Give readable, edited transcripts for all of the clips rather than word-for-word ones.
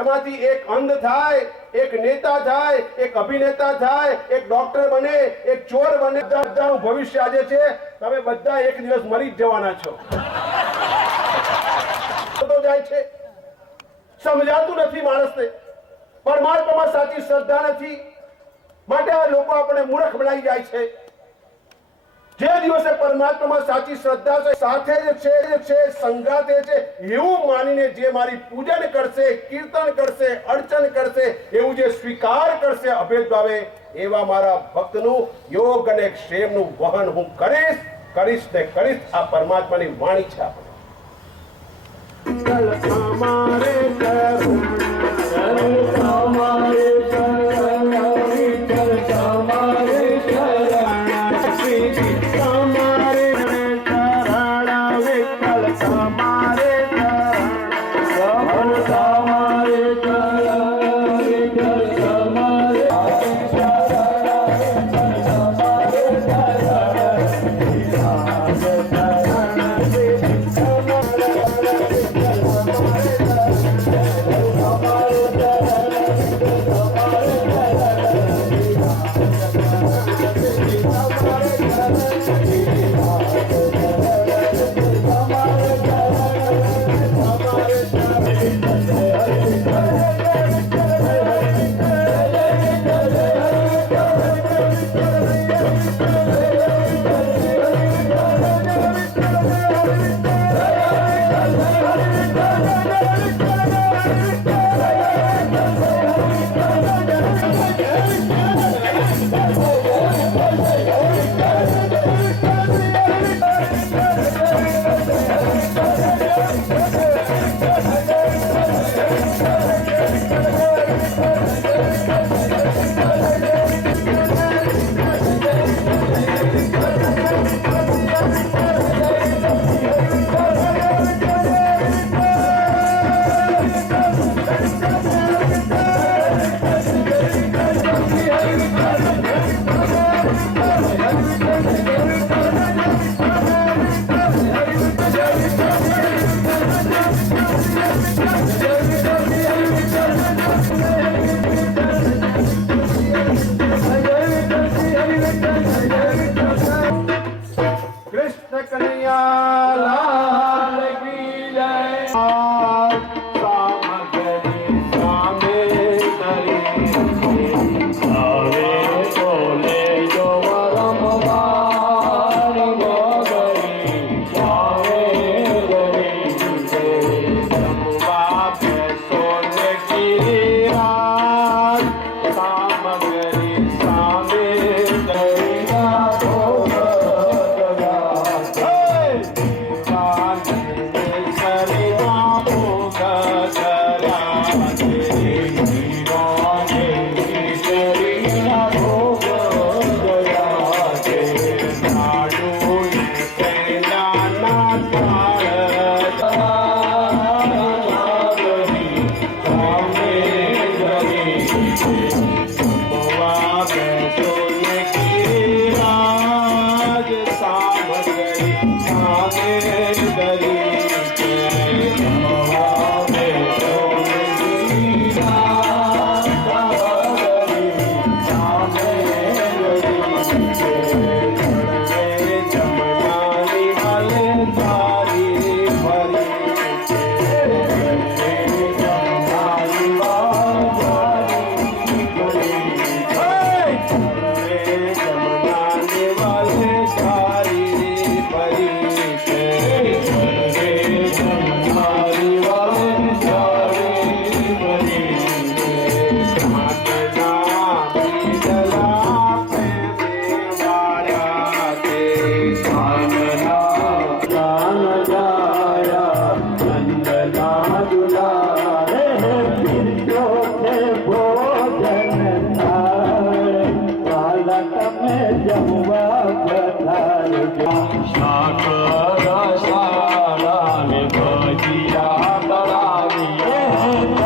એમાંથી એક અંધ થાય, એક નેતા થાય, એક અભિનેતા થાય, એક ડોક્ટર બને, એક ચોર બને. બધાનું ભવિષ્ય આજે છે. તમે બધા એક દિવસ મરી જ જવાના છો. તો જાય છે, સમજાતું નથી માણસને. પરમાત્મામાં સાચી શ્રદ્ધા નથી, માટે આ લોકો આપણે મૂર્ખ બનાવી જાય છે. જે દિવસે પરમાત્મામાં સાચી શ્રદ્ધા છે, સાથે જ છે, સંગાતે છે એવું માનીને જે મારી પૂજન કરશે, કીર્તન કરશે, અર્ચન કરશે, એવું જે સ્વીકાર કરશે અભેદ ભાવે, એવા મારા ભક્તનું યોગ અને ક્ષેમનું વહન હું કરીશ ને કરીશ. આ પરમાત્માની વાણી છે.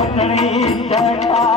ચટણી ચટા